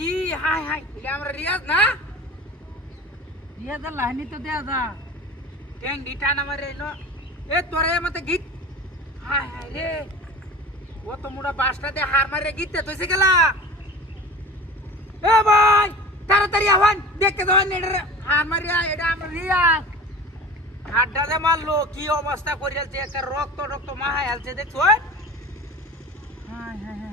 কি high high এটা আমরা রিয়াজ না রিয়াজ লাইনি তো দেয়া যা টেন ডিটা নামারে এলো এ তোরে মতে গীত হাই হাই রে ও তো মুড়া বাসটা দিয়ে হার মারে গীতে তৈছে গেলা এ ভাই তাড়াতাড়ি আওয়ান দেখতে দাও নেড়ে হার মারিয়া এটা আমরা রিয়াজ হাড্ডা দে মারলো কি অবস্থা করিয়ালছে একটা রক্ত রক্ত মাহাই আলছে দেখছো হাই হাই হাই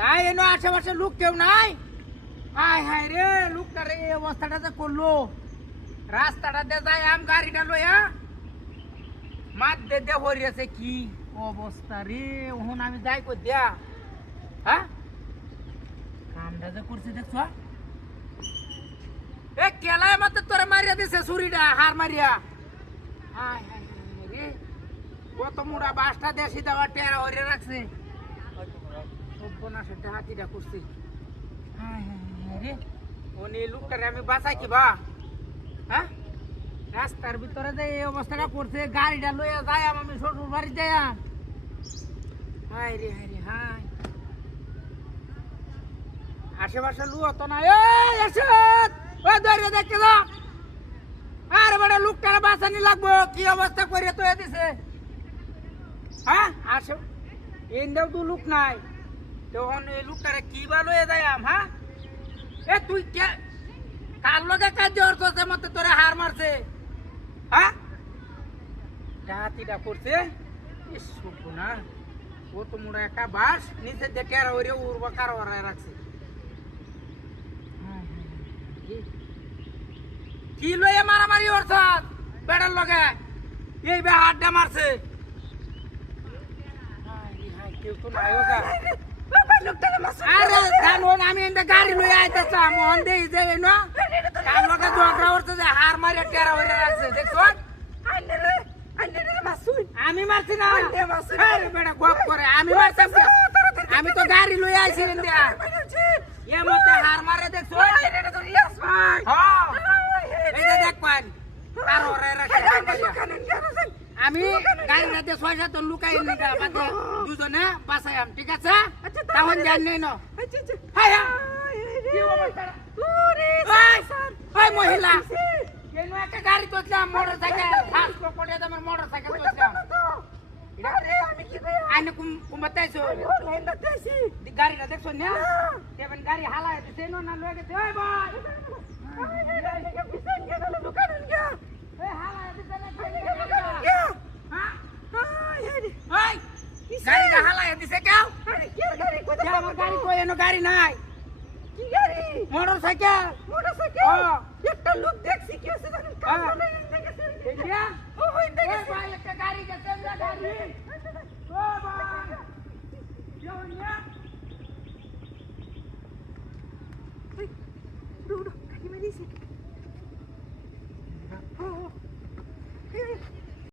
নাই এনো আশেপাশে লোক কেউ নাই হাই হাই রে লোকটা রে এই অবস্থাটা যে করলো রাস্তাটা দিয়ে যায় আম গাড়িটা লইয়া মাত দে দে হরিয়াছে কি অবস্থা রে ওহন আমি যাই কই দিয়া হ্যাঁ কামটা যে করছি দেখছো এ কেলায় মতে তোরে মারিয়া দিছে ছুরিটা হার মারিয়া হাই হাই রে কত মুড়া বাসটা দেশি দেওয়া টেরা হরিয়া রাখছে হাতিটা করছি রে ওনি লোকটারে আমি বাঁচাই কি বা হ্যাঁ রাস্তার ভিতরে যে এই অবস্থাটা করছে গাড়িটা লইয়া যাই আমি শ্বশুর বাড়ি যাই হাই রে হাই রে হাই আশেপাশে লুয়া তো না এই এসেত ওই দৌড়ে দেখতে যা আরে বড় লোকটারে বাঁচানি লাগবো কি অবস্থা করে তো দিছে হ্যাঁ আসে এন্দাও তো লোক নাই তখন এই লোকটারে কি ভালো হয়ে যায় হ্যাঁ এ তুই কে কার লগে কাজ করছে মতে তোরে হার মারছে হ্যাঁ ডাহাতিটা করছে না ও তো মোড়া একটা বাস নিচে দেখে আর ওরে উড়বা কার ওরায় রাখছে কি লয়ে মারামারি করছ বেড়ার লগে এই বে হাড্ডা মারছে কেউ তো নাই ওগা আরে জানোন আমি এন্ড গাড়ি লই আইতাছি মন দেই যে না কাম লগে ঝগড়া করতে যে হার মারে টেরা হইরা রাখছে দেখছো আইনে মাসুই আমি মারছি না আরে বেটা গপ করে আমি মারতাম আমি তো গাড়ি লই আইছি এন্ড এ মতে হার মারে দেখছো এটা তো রিয়াস ভাই হ্যাঁ এই যে দেখ পান কার হইরা রাখছে আমি গাড়িটা দিয়ে ৬-৭ জন লুকাই নিগা বাকি দুজনে বাঁচাইম ঠিক আছে তখন জান নেই না হাই কি অবস্থা ওরে স্যার ওই মহিলা কেন একটা গাড়ি তোছলাম মোটরসাইকেল ফাস্ট পড়ে আমার মোটরসাইকেল তোছলাম এটা রে আমি কি কই আইনে কুমতাইছো লাইন দেখতেছি গাড়িটা দেখছো না তেবেন গাড়ি হালায় দিছে না লয়ে গেছে ওই ভাই পিছন গেল দোকান গিয়া এই হালায় দিছে না গাড়িটা হালায় দিছে কেউ আমার গাড়ি কই এনো গাড়ি নাই কি গাড়ি মোটরসাইকেল একটা লোক